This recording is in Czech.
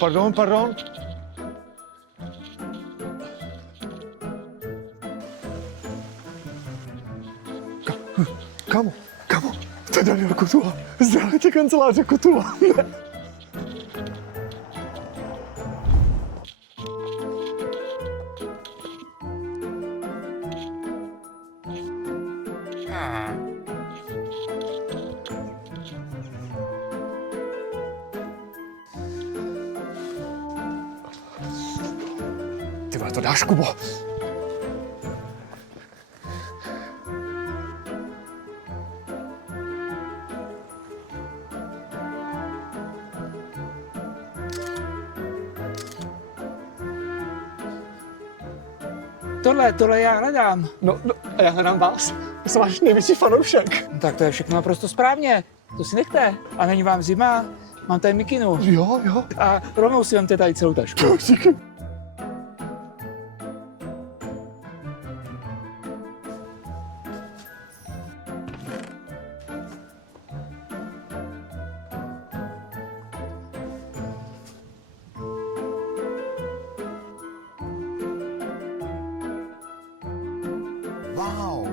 Pardon, pardon. Kámo, to je Daniel Kotula. Zdravím tě, kanceláře Kotula. Ty vole, to dáš, Kubo. Tohle já hledám. No, a já hledám vás. Já jsem váš největší fanoušek. Tak to je všechno naprosto správně. To si nechte. A není vám zima? Mám tady mikinu. Jo. A rovnou si vemte tady celou tašku. Díky. Wow,